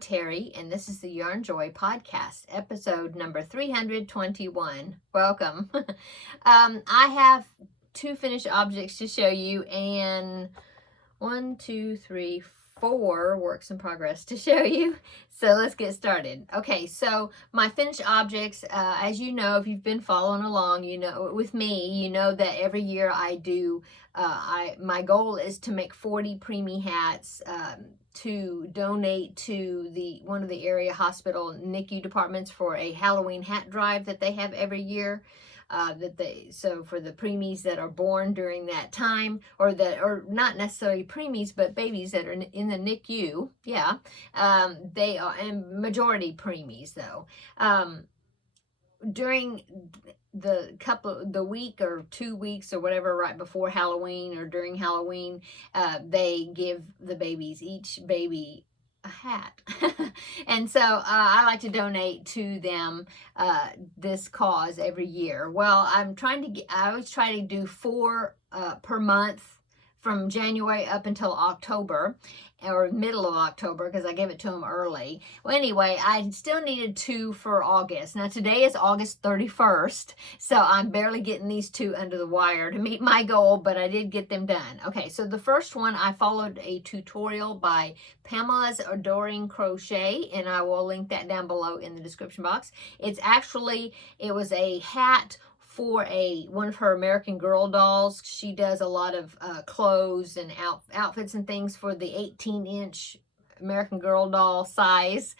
Terri, and this is the Yarnjoy podcast, episode number 321. Welcome. I have two finished objects to show you, and 4 works in progress to show you. So let's get started. Okay, so my finished objects, as you know, if you've been following along, you know, with me, you know that every year I do, my goal is to make 40 preemie hats, to donate to one of the area hospital NICU departments for a Halloween hat drive that they have every year. So for the preemies that are born during that time, or not necessarily preemies, but babies that are in the NICU, they are, and majority preemies though. During the week or 2 weeks or whatever right before Halloween or during Halloween, they give the babies, each baby, a hat. And so I like to donate to them this cause every year. Well, I always try to do 4 per month from January up until October, or middle of October, because I gave it to them early. Well, anyway, I still needed 2 for August. Now, today is August 31st, so I'm barely getting these 2 under the wire to meet my goal, but I did get them done. Okay, so the first one, I followed a tutorial by Pamela's Adoring Crochet, and I will link that down below in the description box. It was a hat for one of her American Girl dolls. She does a lot of clothes and outfits and things for the 18-inch American Girl doll size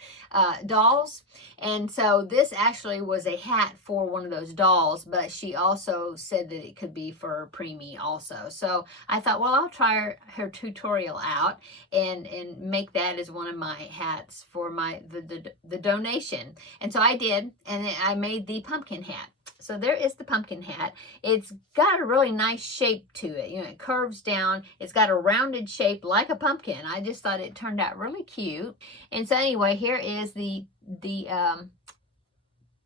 dolls. And so this actually was a hat for one of those dolls, but she also said that it could be for preemie also. So I thought, well, I'll try her tutorial out and make that as one of my hats for the donation. And so I did, and I made the pumpkin hat. So there is the pumpkin hat. It's got a really nice shape to it. You know, it curves down. It's got a rounded shape like a pumpkin. I just thought it turned out really cute. And so anyway, here is the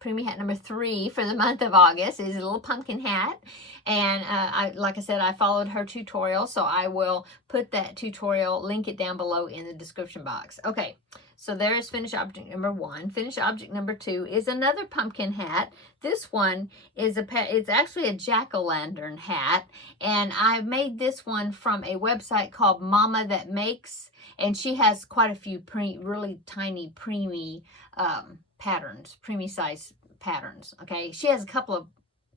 preemie hat number 3 for the month of August. Is a little pumpkin hat. And like I said, I followed her tutorial, so I will put that tutorial, link it down below in the description box. Okay. So there is finished object number 1. Finished object number 2 is another pumpkin hat. This one is it's actually a jack-o'-lantern hat, and I made this one from a website called Mama That Makes, and she has quite a few really tiny preemie patterns, preemie size patterns. Okay, she has a couple of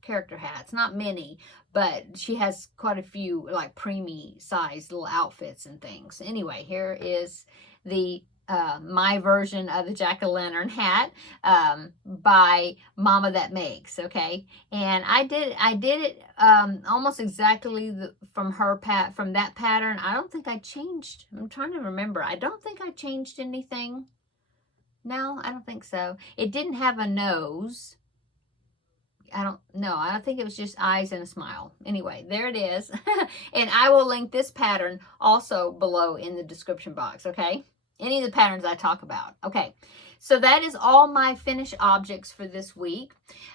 character hats, not many, but she has quite a few like preemie size little outfits and things. Anyway, here is the my version of the jack-o'-lantern hat by Mama That Makes. Okay, and I did it almost exactly from that pattern. I don't think I changed. I'm trying to remember. I don't think I changed anything. No, I don't think so. It didn't have a nose. I don't think it was just eyes and a smile. Anyway, there it is. And I will link this pattern also below in the description box. Okay, any of the patterns I talk about. Okay, so that is all my finished objects for this week.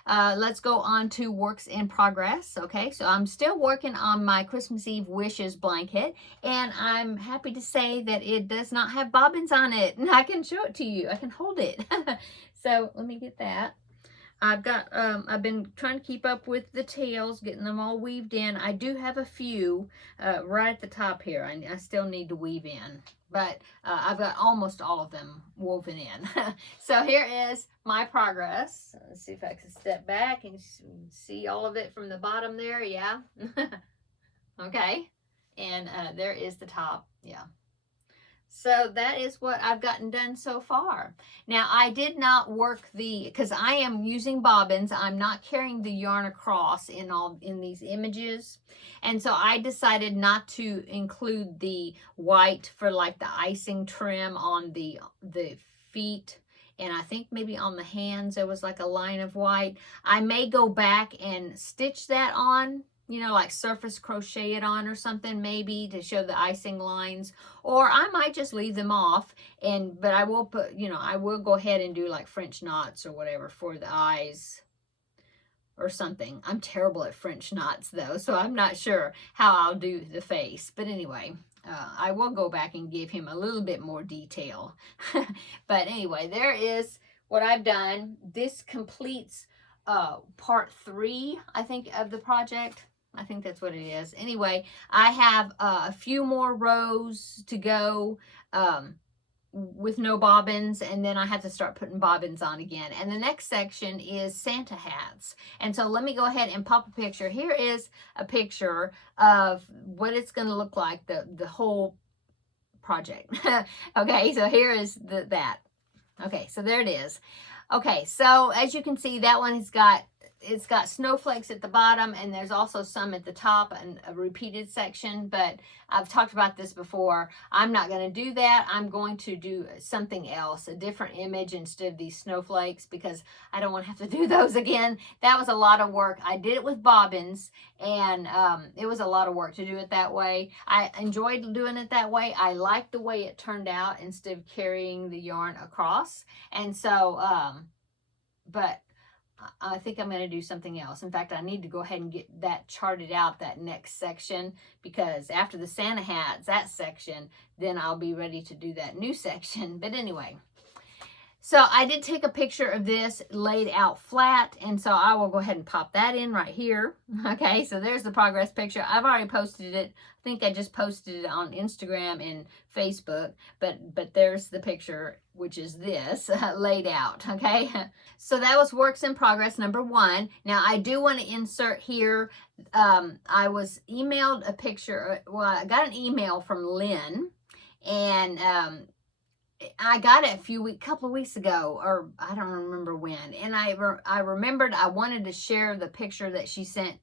Let's go on to works in progress. Okay, so I'm still working on my Christmas Eve wishes blanket, and I'm happy to say that it does not have bobbins on it, and I can show it to you. I can hold it. So let me get that. I've been trying to keep up with the tails, getting them all weaved in. I do have a few right at the top here. I still need to weave in, but I've got almost all of them woven in. So here is my progress. Let's see if I can step back and see all of it from the bottom there. Yeah. Okay. And there is the top. Yeah. So that is what I've gotten done so far. Now, I did not work because I am using bobbins. I'm not carrying the yarn across in these images. And so I decided not to include the white for like the icing trim on the feet. And I think maybe on the hands there was like a line of white. I may go back and stitch that on, you know, like surface crochet it on or something, maybe to show the icing lines, or I might just leave them off, but I will I will go ahead and do like French knots or whatever for the eyes or something. I'm terrible at French knots though, so I'm not sure how I'll do the face, but anyway, I will go back and give him a little bit more detail. But anyway, there is what I've done. This completes part 3, I think, of the project. I think that's what it is. Anyway, I have a few more rows to go with no bobbins, and then I have to start putting bobbins on again. And the next section is Santa hats. And so let me go ahead and pop a picture. Here is a picture of what it's going to look like, the whole project. Okay, so here is that. Okay, so there it is. Okay, so as you can see, that one has got, it's got snowflakes at the bottom, and there's also some at the top and a repeated section, but I've talked about this before. I'm not going to do that. I'm going to do something else, a different image instead of these snowflakes, because I don't want to have to do those again. That was a lot of work. I did it with bobbins, and it was a lot of work to do it that way. I enjoyed doing it that way. I liked the way it turned out instead of carrying the yarn across. And so, but I think I'm going to do something else. In fact, I need to go ahead and get that charted out, that next section, because after the Santa hats, that section, then I'll be ready to do that new section. But anyway, so I did take a picture of this laid out flat, and so I will go ahead and pop that in right here. Okay, so there's the progress picture. I've already posted it. I think I just posted it on Instagram and Facebook, but there's the picture, which is this laid out. Okay, so that was works in progress number 1. Now I do want to insert here, I was emailed a picture, well, I got an email from Lynn, and I got it a couple of weeks ago, or I don't remember when, and I remembered I wanted to share the picture that she sent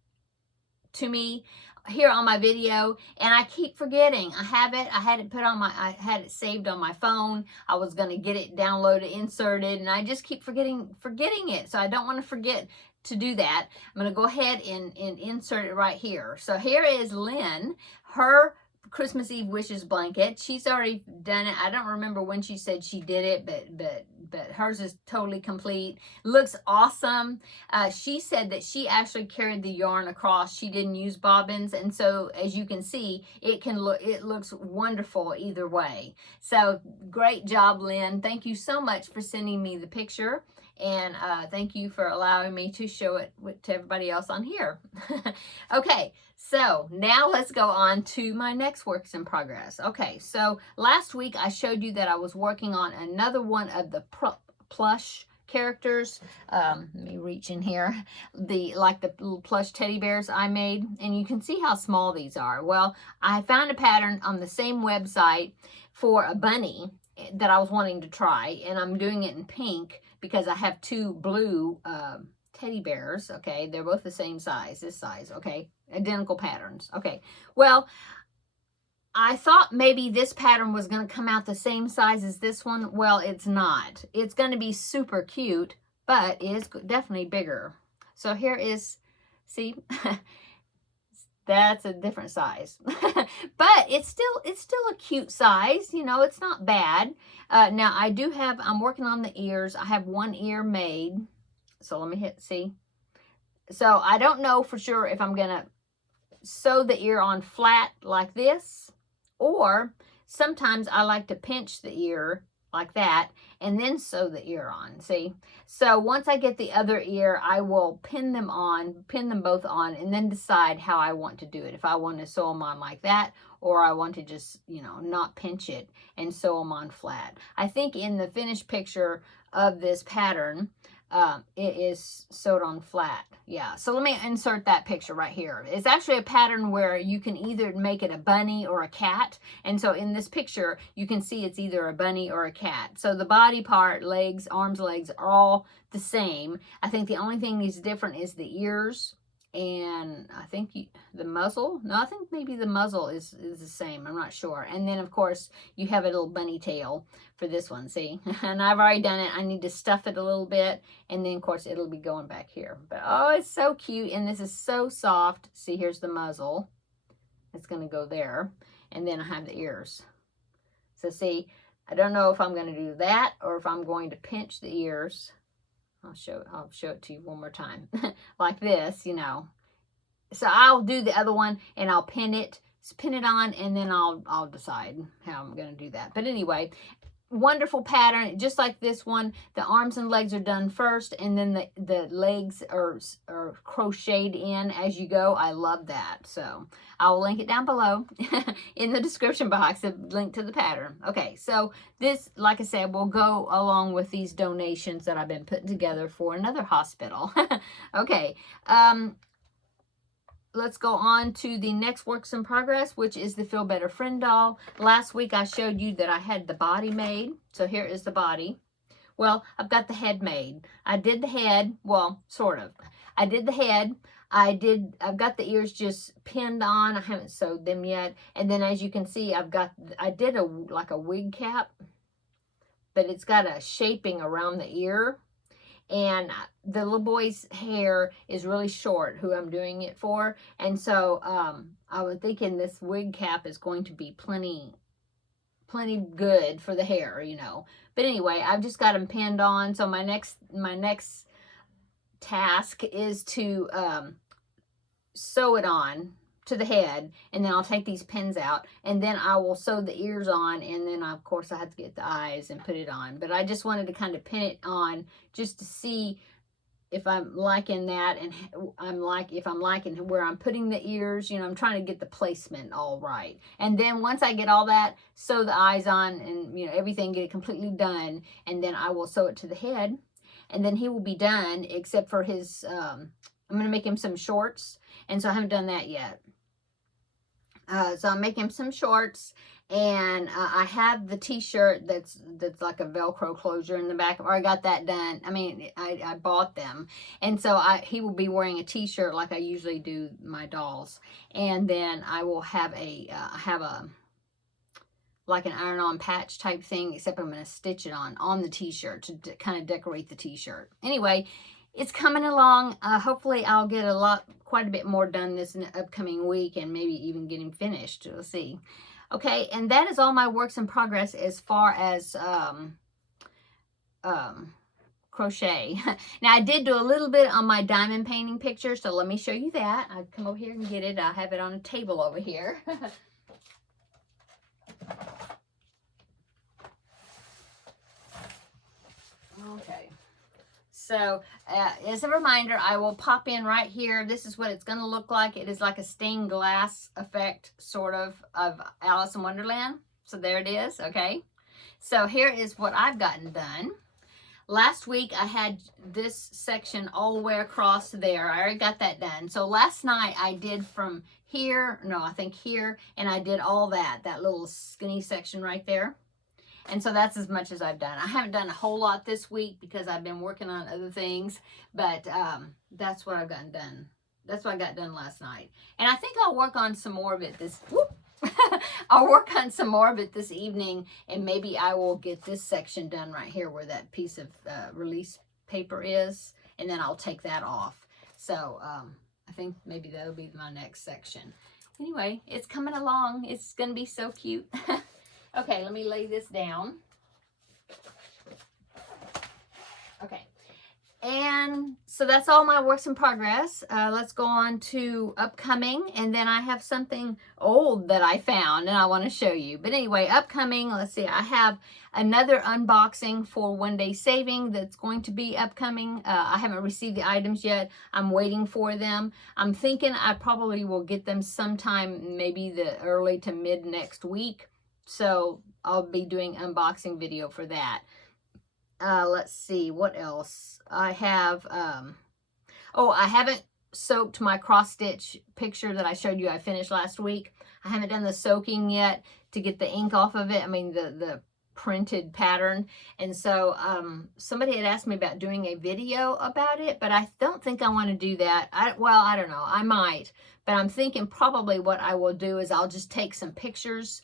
to me here on my video, and I keep forgetting. I had it put on I had it saved on my phone. I was going to get it downloaded, inserted, and I just keep forgetting it. So I don't want to forget to do that. I'm going to go ahead and insert it right here. So here is Lynn, her Christmas Eve wishes blanket. She's already done it. I don't remember when she said she did it, but hers is totally complete. Looks awesome. She said that she actually carried the yarn across. She didn't use bobbins, and so as you can see, it looks wonderful either way. So great job, Lynn. Thank you so much for sending me the picture, and thank you for allowing me to show it to everybody else on here. Okay, so now let's go on to my next works in progress. Okay, so last week I showed you that I was working on another one of the plush characters. Let me reach in here. Like the little plush teddy bears I made, and you can see how small these are. Well, I found a pattern on the same website for a bunny that I was wanting to try, and I'm doing it in pink because I have 2 blue teddy bears. Okay, they're both the same size, this size. Okay, identical patterns. Okay, well, I thought maybe this pattern was going to come out the same size as this one. Well, it's not. It's going to be super cute, but it is definitely bigger. So here is, see, that's a different size. But it's still a cute size. You know, it's not bad. Now I'm working on the ears. I have 1 ear made. So let me see. So I don't know for sure if I'm going to sew the ear on flat like this, or sometimes I like to pinch the ear like that and then sew the ear on. See? So once I get the other ear, I will pin them both on, and then decide how I want to do it. If I want to sew them on like that, or I want to just, you know, not pinch it and sew them on flat. I think in the finished picture of this pattern, it is sewed on flat. Yeah, so let me insert that picture right here. It's actually a pattern where you can either make it a bunny or a cat, and so in this picture you can see it's either a bunny or a cat. So the body part, legs, arms, legs, are all the same. I think the only thing that's different is the ears, and I think the muzzle. No, I think maybe the muzzle is the same. I'm not sure. And then of course you have a little bunny tail for this one, see? And I've already done it. I need to stuff it a little bit, and then of course it'll be going back here. But oh, it's so cute, and this is so soft. See, here's the muzzle. It's going to go there, and then I have the ears. So see, I don't know if I'm going to do that or if I'm going to pinch the ears. I'll show it to you one more time. Like this, you know. So I'll do the other one, and I'll pin it pin it on, and then I'll decide how I'm going to do that. But anyway, wonderful pattern, just like this one. The arms and legs are done first, and then the legs are crocheted in as you go. I love that. So I'll link it down below in the description box, a link to the pattern. Okay, so this, like I said, will go along with these donations that I've been putting together for another hospital. Okay, let's go on to the next works in progress, which is the Feel Better Friend doll. Last week I showed you that I had the body made. So here is the body. Well, I've got the head made. I did the head, well, sort of. I did the head. I've got the ears just pinned on. I haven't sewed them yet. And then as you can see, I did like a wig cap, but it's got a shaping around the ear. And the little boy's hair is really short, who I'm doing it for. And so I was thinking this wig cap is going to be plenty good for the hair, you know. But anyway, I've just got them pinned on. So my next task is to sew it on to the head, and then I'll take these pins out, and then I will sew the ears on, and then of course I have to get the eyes and put it on. But I just wanted to kind of pin it on just to see if I'm liking that, and if I'm liking where I'm putting the ears. You know, I'm trying to get the placement all right. And then once I get all that, sew the eyes on, and you know, everything, get it completely done, and then I will sew it to the head, and then he will be done, except for his I'm going to make him some shorts, and so I haven't done that yet. So I'm making some shorts, and I have the t-shirt that's like a Velcro closure in the back. Or I got that done. I mean, I bought them, and so he will be wearing a t-shirt like I usually do my dolls. And then I will have like an iron-on patch type thing, except I'm going to stitch it on the t-shirt to kind of decorate the t-shirt. Anyway, it's coming along. Hopefully I'll get quite a bit more done this upcoming week, and maybe even get him finished. We'll see. Okay, and that is all my works in progress as far as crochet. Now I did do a little bit on my diamond painting picture, so let me show you that. I'll come over here and get it. I have it on a table over here. Okay. So as a reminder, I will pop in right here. This is what it's going to look like. It is like a stained glass effect, sort of Alice in Wonderland. So there it is, okay? So here is what I've gotten done. Last week, I had this section all the way across there. I already got that done. So last night, I did from here, no, I think here, and I did all that little skinny section right there. And so that's as much as I've done. I haven't done a whole lot this week because I've been working on other things, but that's what I've gotten done. That's what I got done last night. And I think I'll work on some more of it I'll work on some more of it this evening, and maybe I will get this section done right here where that piece of release paper is, and then I'll take that off. So I think maybe that'll be my next section. Anyway, it's coming along. It's going to be so cute. Okay, let me lay this down. Okay, and so that's all my works in progress. Let's go on to upcoming, and then I have something old that I found and I want to show you. But anyway, upcoming, let's see, I have another unboxing for One Day Saving that's going to be upcoming. I haven't received the items yet. I'm waiting for them. I'm thinking I probably will get them sometime, maybe the early to mid next week. So I'll be doing unboxing video for that. Let's see, what else? I have, I haven't soaked my cross stitch picture that I showed you I finished last week. I haven't done the soaking yet to get the ink off of it. I mean, the printed pattern. And so somebody had asked me about doing a video about it, but I don't think I want to do that. I don't know. I might, but I'm thinking probably what I will do is I'll just take some pictures,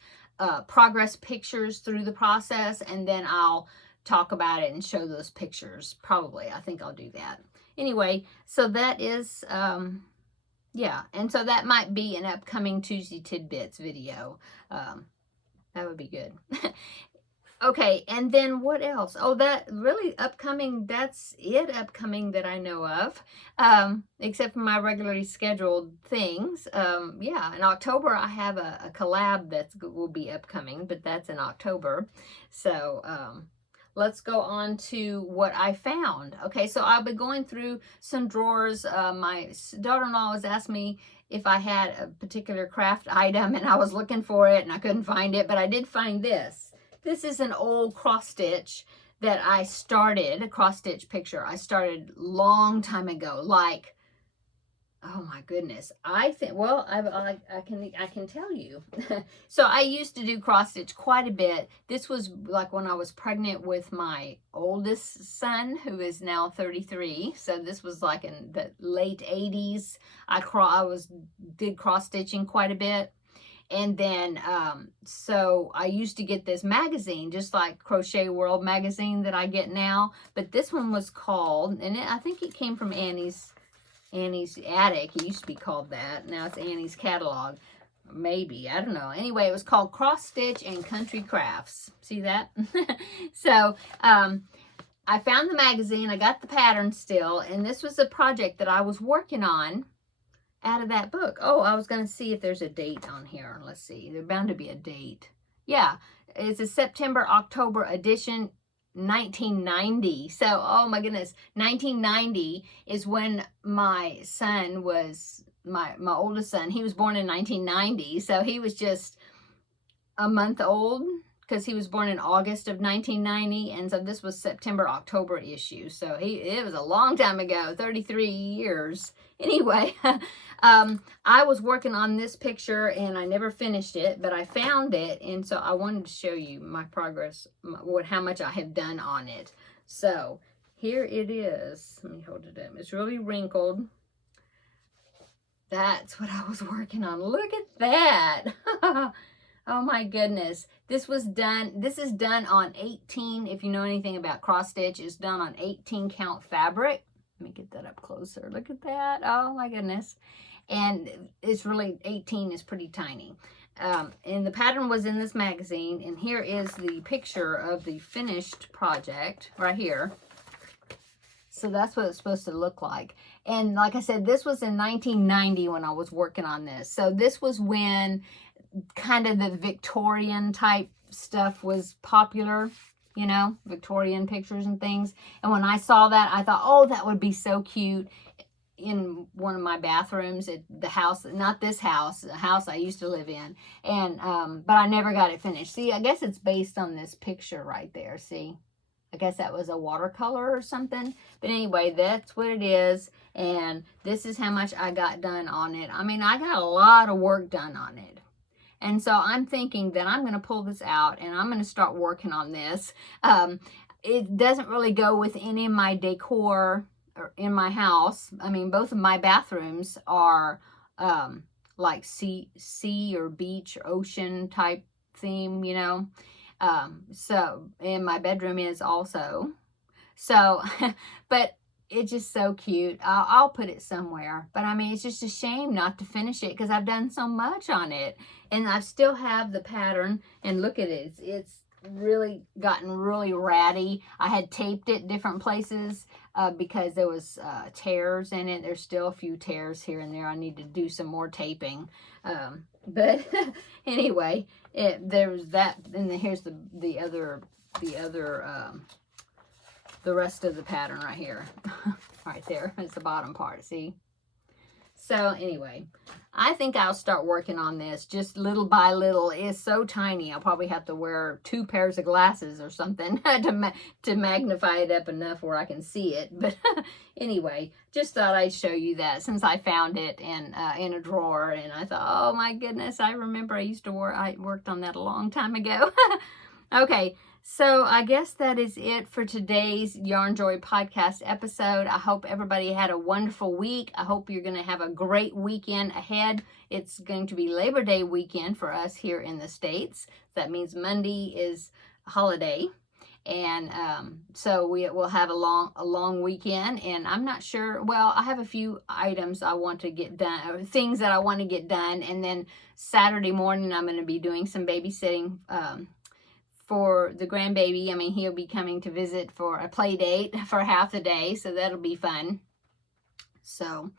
progress pictures through the process, and then I'll talk about it and show those pictures. Probably, I think I'll do that. Anyway, so that is, yeah, and so that might be an upcoming Tuesday Tidbits video. That would be good. Okay, and then what else? Oh, that really upcoming, that's it upcoming that I know of. Except for my regularly scheduled things. Yeah, in October I have a collab that will be upcoming, but that's in October. So, let's go on to what I found. Okay, so I'll be going through some drawers. My daughter-in-law was asking me if I had a particular craft item, and I was looking for it and I couldn't find it, but I did find this. This is an old cross stitch that I started, a cross stitch picture I started long time ago, like, oh my goodness, I think, well, I can tell you. So I used to do cross stitch quite a bit. This was like when I was pregnant with my oldest son, who is now 33. So this was like in the late 80s. I did cross stitching quite a bit. And then, so I used to get this magazine, just like Crochet World magazine that I get now. But this one was called, and I think it came from Annie's Attic. It used to be called that. Now it's Annie's Catalog. Maybe, I don't know. Anyway, it was called Cross Stitch and Country Crafts. See that? So, I found the magazine. I got the pattern still. And this was a project that I was working on out of that book. Oh, I was going to see if there's a date on here. Let's see. There's bound to be a date. Yeah, it's a September-October edition, 1990. So, oh my goodness, 1990 is when my son was, my oldest son, he was born in 1990. So he was just a month old, because he was born in August of 1990, and so this was September-October issue. So it was a long time ago, 33 years. Anyway, I was working on this picture, and I never finished it, but I found it, and so I wanted to show you my progress, how much I have done on it. So here it is. Let me hold it up. It's really wrinkled. That's what I was working on. Look at that. Oh my goodness. This is done on 18, if you know anything about cross stitch, it's done on 18 count fabric. Let me get that up closer. Look at that. Oh my goodness. And it's really, 18 is pretty tiny. And the pattern was in this magazine, and here is the picture of the finished project right here. So that's what it's supposed to look like. And like I said, this was in 1990 when I was working on this. So this was when kind of the Victorian type stuff was popular, you know, Victorian pictures and things. And when I saw that, I thought, oh, that would be so cute in one of my bathrooms at the house, not this house, a house I used to live in. And, but I never got it finished. See, I guess it's based on this picture right there. See, I guess that was a watercolor or something. But anyway, that's what it is. And this is how much I got done on it. I mean, I got a lot of work done on it. And so I'm thinking that I'm going to pull this out and I'm going to start working on this. It doesn't really go with any of my decor in my house. I mean, both of my bathrooms are like sea or beach or ocean type theme, you know. So, and my bedroom is also. So, but it's just so cute. I'll put it somewhere. But I mean, it's just a shame not to finish it because I've done so much on it. And I still have the pattern. And look at it. It's really gotten really ratty. I had taped it different places because there was tears in it. There's still a few tears here and there. I need to do some more taping. But anyway, there's that. And then here's the rest of the pattern right here. Right there is the bottom part, see? So anyway, I think I'll start working on this just little by little. It's so tiny. I'll probably have to wear 2 pairs of glasses or something to magnify it up enough where I can see it. But anyway, just thought I'd show you that since I found it in a drawer. And I thought, oh my goodness, I remember I worked on that a long time ago. Okay. So I guess that is it for today's Yarnjoy podcast episode. I hope everybody had a wonderful week. I hope you're going to have a great weekend ahead. It's going to be Labor Day weekend for us here in the States. That means Monday is a holiday. And so we will have a long weekend. And I'm not sure, well, I have a few items I want to get done, or things that I want to get done. And then Saturday morning, I'm going to be doing some babysitting for the grandbaby. I mean, he'll be coming to visit for a play date for half the day, so that'll be fun. So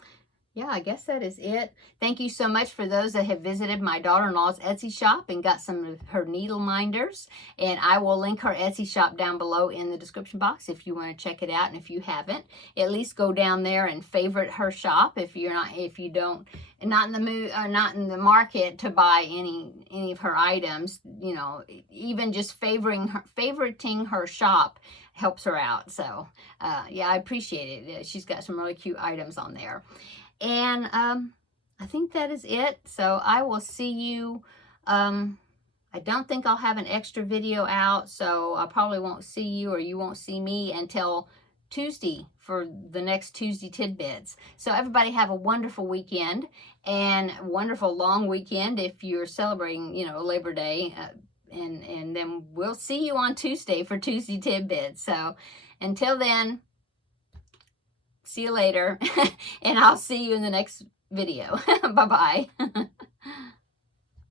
yeah, I guess that is it. Thank you so much for those that have visited my daughter-in-law's Etsy shop and got some of her needle minders. And I will link her Etsy shop down below in the description box if you want to check it out. And if you haven't, at least go down there and favorite her shop if you're not, if you don't, not in the mood or not in the market to buy any of her items. You know, even just favoriting her shop helps her out. So yeah, I appreciate it. She's got some really cute items on there. And I think that is it. So I will see you. I don't think I'll have an extra video out, so I probably won't see you, or you won't see me until Tuesday for the next Tuesday tidbits. So everybody have a wonderful weekend, and a wonderful long weekend if you're celebrating, you know, Labor Day. And then we'll see you on Tuesday for Tuesday tidbits. So until then, see you later, and I'll see you in the next video. Bye-bye.